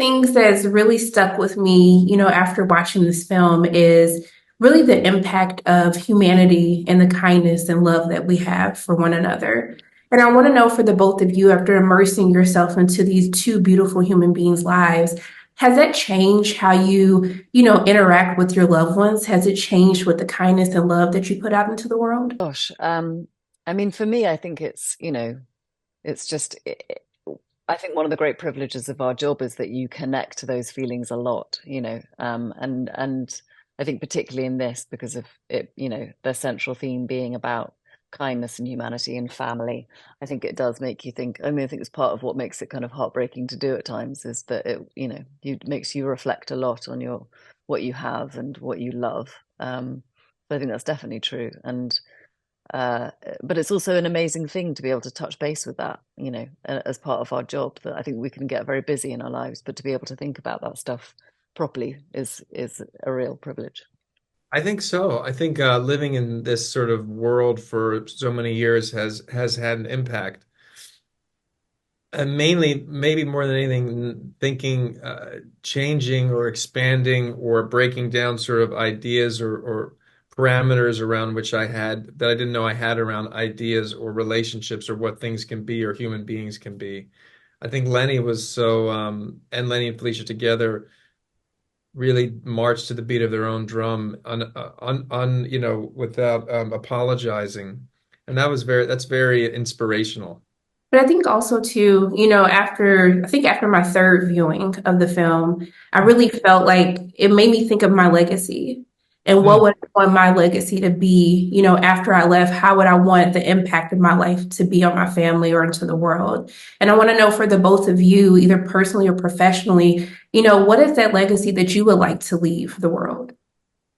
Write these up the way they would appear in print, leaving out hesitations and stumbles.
things that's really stuck with me, after watching this film is really the impact of humanity and the kindness and love that we have for one another. And I want to know for the both of you, after immersing yourself into these two beautiful human beings' lives, has that changed how you interact with your loved ones? Has it changed with the kindness and love that you put out into the world? Gosh, I mean, for me, I think it's just, I think one of the great privileges of our job is that you connect to those feelings a lot, and I think particularly in this, because of it, the central theme being about kindness and humanity and family, I think it does make you think. I mean, I think it's part of what makes it kind of heartbreaking to do at times is that it makes you reflect a lot on what you have and what you love. So I think that's definitely true, uh, but it's also an amazing thing to be able to touch base with that, as part of our job. That I think we can get very busy in our lives, but to be able to think about that stuff properly is a real privilege. I think so. I think living in this sort of world for so many years has had an impact. And mainly, maybe more than anything, thinking, changing or expanding or breaking down sort of ideas or parameters around which I had that I didn't know I had around ideas or relationships or what things can be or human beings can be. I think Lenny was and Lenny and Felicia together really marched to the beat of their own drum without apologizing. And that's very inspirational. But I think also too, after my third viewing of the film, I really felt like it made me think of my legacy and what Mm. would I want my legacy to be, after I left, how would I want the impact of my life to be on my family or into the world? And I want to know for the both of you, either personally or professionally, what is that legacy that you would like to leave the world?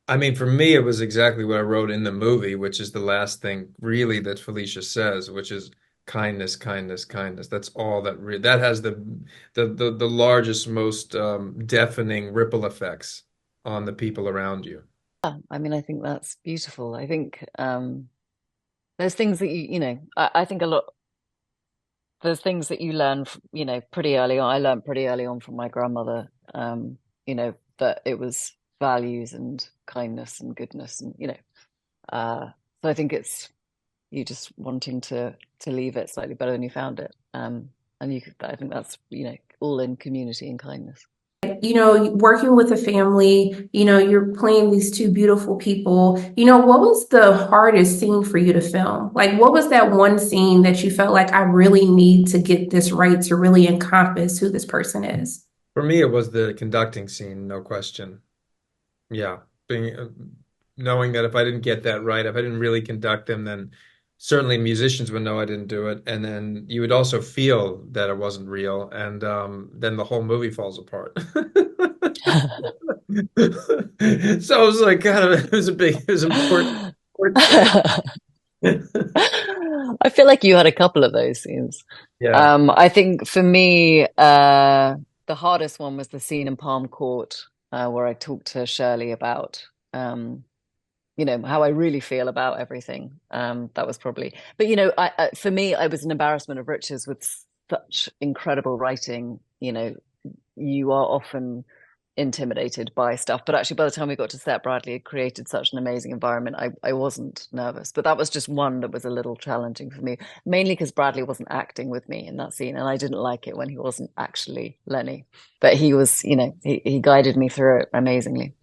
I mean, for me, it was exactly what I wrote in the movie, which is the last thing really that Felicia says, which is kindness, kindness, kindness. That's all that has the largest, most deafening ripple effects on the people around you. I mean, I think that's beautiful. I think there's things that I think a lot. There's things that you learn, pretty early on. I learned pretty early on from my grandmother, that it was values and kindness and goodness, and uh, so I think it's you just wanting to leave it slightly better than you found it. And I think that's all in community and kindness. Working with a family, you're playing these two beautiful people. What was the hardest scene for you to film? Like, what was that one scene that you felt like I really need to get this right to really encompass who this person is? For me, it was the conducting scene, no question. Yeah, being knowing that if I didn't get that right, if I didn't really conduct them, then certainly musicians would know I didn't do it, and then you would also feel that it wasn't real, and then the whole movie falls apart. So it was like kind of it was important thing. I feel like you had a couple of those scenes. Yeah. I think for me, the hardest one was the scene in Palm Court, where I talked to Shirley about, how I really feel about everything. That was probably, but for me, I was an embarrassment of riches with such incredible writing. You are often intimidated by stuff, but actually by the time we got to set, Bradley had created such an amazing environment. I wasn't nervous, but that was just one that was a little challenging for me, mainly because Bradley wasn't acting with me in that scene, and I didn't like it when he wasn't actually Lenny, but he was, he guided me through it amazingly.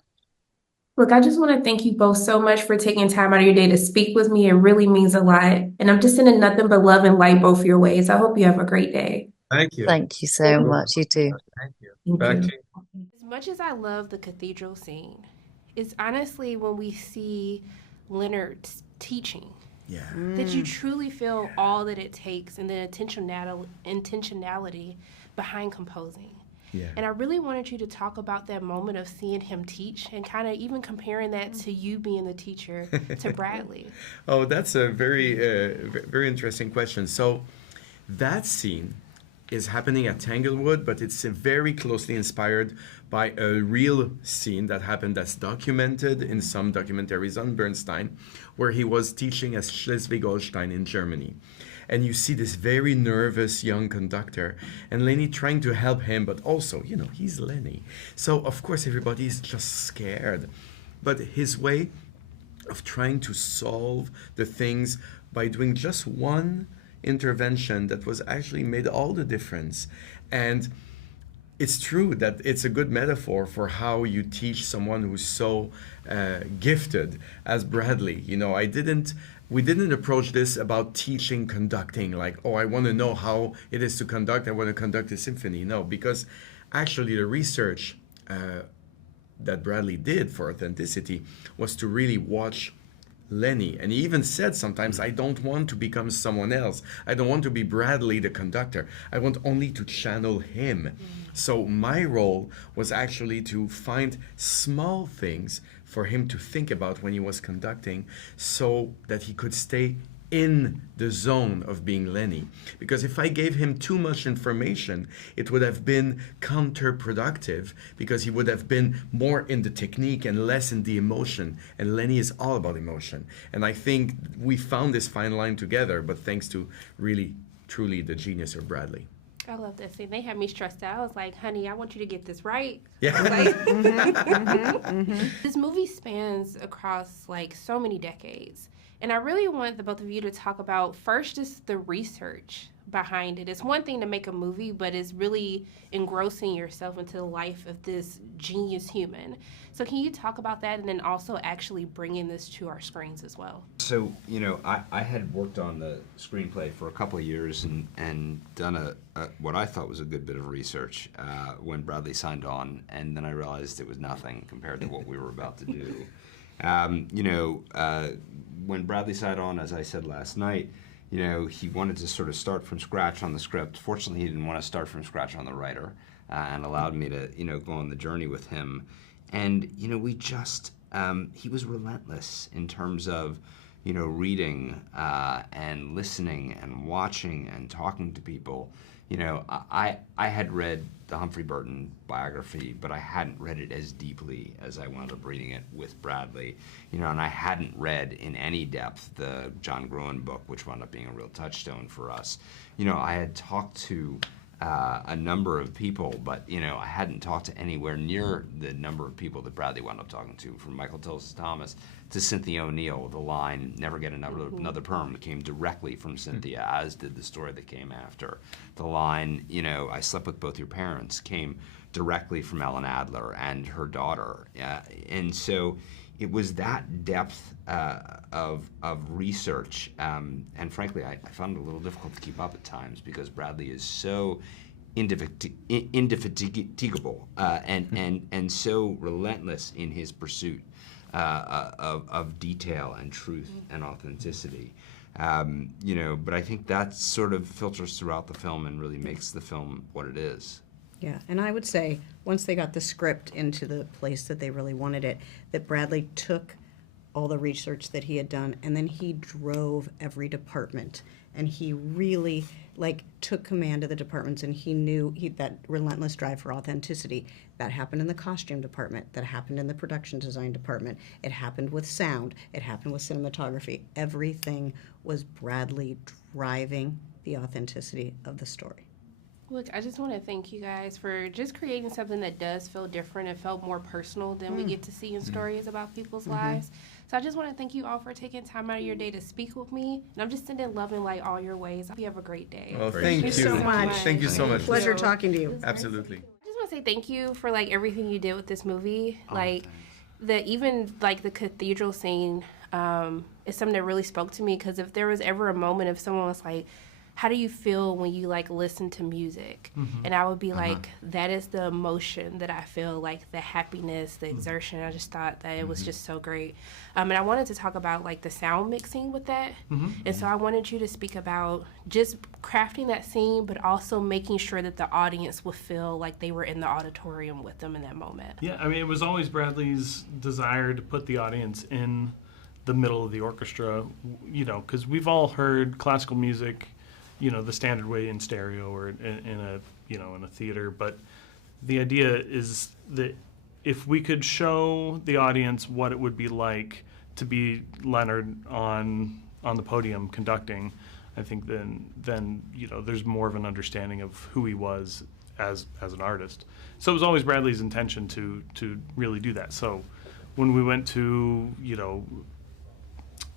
Look, I just want to thank you both so much for taking time out of your day to speak with me. It really means a lot. And I'm just sending nothing but love and light both your ways. I hope you have a great day. Thank you. Thank you so much. You too. Thank you. Thank Back to you. you. As much as I love the cathedral scene, it's honestly when we see Leonard's teaching Yeah. that you truly feel all that it takes and the intentionality behind composing. Yeah. And I really wanted you to talk about that moment of seeing him teach and kind of even comparing that to you being the teacher to Bradley. Oh, that's a very interesting question. So that scene is happening at Tanglewood, but it's very closely inspired by a real scene that happened that's documented in some documentaries on Bernstein, where he was teaching at Schleswig-Holstein in Germany. and you see this very nervous young conductor, and Lenny trying to help him, but also, he's Lenny. So, of course, everybody is just scared. But his way of trying to solve the things by doing just one intervention that was actually made all the difference. And it's true that it's a good metaphor for how you teach someone who's so gifted as Bradley. We didn't approach this about teaching conducting, like, oh, I want to know how it is to conduct, I want to conduct a symphony. No, because actually the research that Bradley did for authenticity was to really watch Lenny. And he even said sometimes, I don't want to become someone else. I don't want to be Bradley, the conductor. I want only to channel him. So my role was actually to find small things for him to think about when he was conducting so that he could stay in the zone of being Lenny. Because if I gave him too much information, it would have been counterproductive, because he would have been more in the technique and less in the emotion. And Lenny is all about emotion. And I think we found this fine line together, but thanks to really, truly the genius of Bradley. I love that scene. They had me stressed out. I was like, honey, I want you to get this right. Yeah. This movie spans across like so many decades. And I really want the both of you to talk about first just the research behind it. It's one thing to make a movie, but it's really engrossing yourself into the life of this genius human. So can you talk about that, and then also actually bringing this to our screens as well? So, I had worked on the screenplay for a couple of years and done what I thought was a good bit of research when Bradley signed on, and then I realized it was nothing compared to what we were about to do. When Bradley signed on, as I said last night, he wanted to sort of start from scratch on the script. Fortunately, he didn't want to start from scratch on the writer, and allowed me to, go on the journey with him. And, we just, he was relentless in terms of, reading and listening and watching and talking to people. I had read the Humphrey Burton biography, but I hadn't read it as deeply as I wound up reading it with Bradley. And I hadn't read in any depth the John Gruen book, which wound up being a real touchstone for us. I had talked to a number of people, but I hadn't talked to anywhere near the number of people that Bradley wound up talking to, from Michael Tilson Thomas to Cynthia O'Neill. The line "Never Get Another Perm" came directly from Cynthia, as did the story that came after. The line "I slept with both your parents" came directly from Ellen Adler and her daughter, and so it was that depth of research, and frankly, I found it a little difficult to keep up at times, because Bradley is so indefatigable and so relentless in his pursuit of detail and truth and authenticity. But I think that sort of filters throughout the film and really makes the film what it is. Yeah, and I would say once they got the script into the place that they really wanted it, that Bradley took all the research that he had done, and then he drove every department, and he really took command of the departments, and he knew that relentless drive for authenticity. That happened in the costume department, that happened in the production design department, it happened with sound, it happened with cinematography. Everything was Bradley driving the authenticity of the story. Look, I just want to thank you guys for just creating something that does feel different and felt more personal than we get to see in stories about people's lives. So I just want to thank you all for taking time out of your day to speak with me. And I'm just sending love and light all your ways. I hope you have a great day. Well, thank you so much. Thank you so much. Pleasure talking to you. Absolutely. I just want to say thank you for everything you did with this movie. Thanks. The cathedral scene is something that really spoke to me, because if there was ever a moment, if someone was like, how do you feel when you listen to music? And I would be that is the emotion that I feel, the happiness, the exertion. I just thought that it was just so great. And I wanted to talk about the sound mixing with that. And so I wanted you to speak about just crafting that scene, but also making sure that the audience would feel like they were in the auditorium with them in that moment. Yeah, I mean, it was always Bradley's desire to put the audience in the middle of the orchestra, because we've all heard classical music, the standard way in stereo or in a theater. But the idea is that if we could show the audience what it would be like to be Leonard on the podium conducting, I think then there's more of an understanding of who he was as an artist. So it was always Bradley's intention to really do that. So when we went to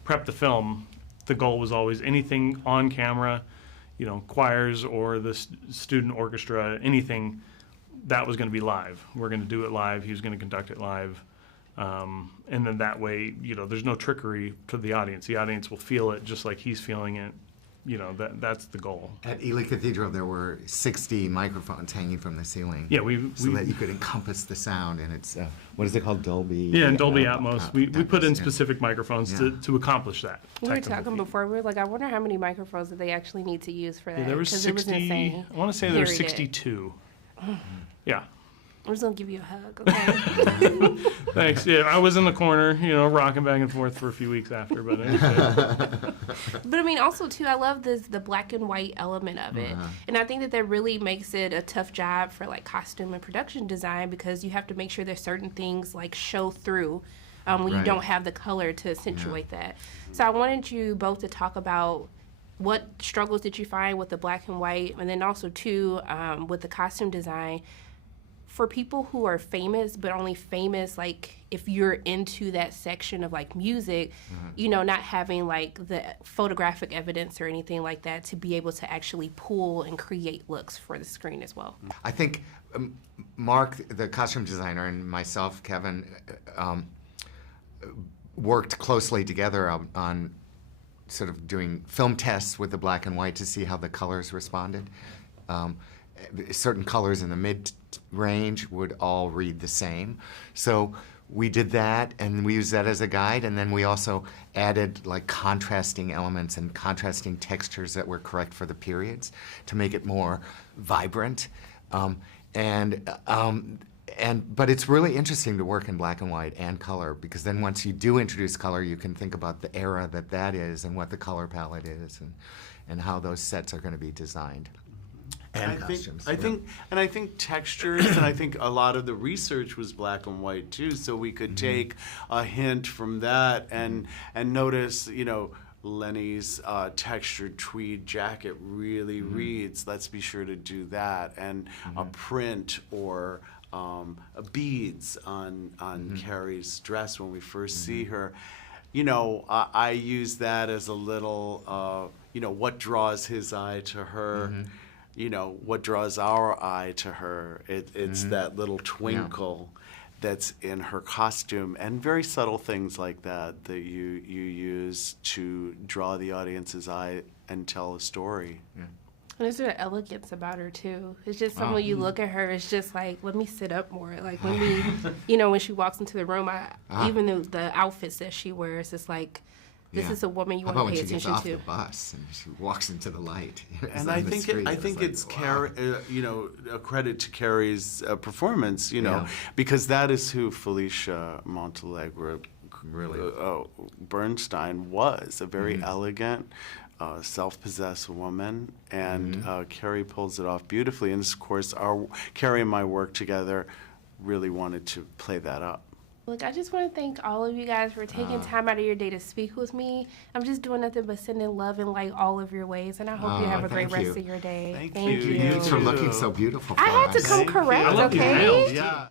prep the film, the goal was always anything on camera, choirs or the student orchestra, anything that was going to be live. We're going to do it live. He was going to conduct it live. And then that way, there's no trickery to the audience. The audience will feel it just like he's feeling it. That's the goal. At Ely Cathedral, there were 60 microphones hanging from the ceiling. Yeah, so that you could encompass the sound, and it's what is it called, Dolby? Yeah, and Dolby Atmos. We put in yeah. specific microphones to accomplish that. We were talking before. We were like, I wonder how many microphones that they actually need to use for that. Yeah, there was 'cause it was 60. insane. I want to say there were Harry did. 62. Yeah. I'm just gonna give you a hug, okay? Thanks. Yeah, I was in the corner, rocking back and forth for a few weeks after, but anyway. But I mean, also too, I love the black and white element of it, and I think that really makes it a tough job for like costume and production design, because you have to make sure there's certain things like show through when you Right. don't have the color to accentuate that. So I wanted you both to talk about what struggles did you find with the black and white, and then also too with the costume design. For people who are famous, but only famous like if you're into that section of like music, not having like the photographic evidence or anything like that to be able to actually pull and create looks for the screen as well. I think Mark, the costume designer, and myself, Kevin, worked closely together on sort of doing film tests with the black and white to see how the colors responded. Certain colors in the mid-range would all read the same. So we did that, and we used that as a guide, and then we also added like contrasting elements and contrasting textures that were correct for the periods to make it more vibrant. But it's really interesting to work in black and white and color, because then once you do introduce color, you can think about the era that is and what the color palette is and how those sets are going to be designed. And costumes. I think textures, and I think a lot of the research was black and white too, so we could take a hint from that and notice, Lenny's textured tweed jacket really reads. Let's be sure to do that, and a print or beads on Carey's dress when we first see her. I use that as a little, what draws his eye to her. What draws our eye to her. It's that little twinkle that's in her costume, and very subtle things like that you use to draw the audience's eye and tell a story. Yeah. And there's an elegance about her too. It's just when you look at her, it's just like, let me sit up more. Like when when she walks into the room, even the outfits that she wears, it's like, this is a woman you want to pay attention to. How about when she gets off the bus and she walks into the light? And I think it's Carey, a credit to Carey's performance, because that is who Felicia Montalegre Bernstein was, a very elegant, self-possessed woman, and Carey pulls it off beautifully. And of course, Carey and my work together really wanted to play that up. Look, I just want to thank all of you guys for taking time out of your day to speak with me. I'm just doing nothing but sending love and light all of your ways, and I hope you have a great rest of your day. Thank you. Thanks for looking so beautiful for I had us. to come correct, I love these okay? nails. Yeah.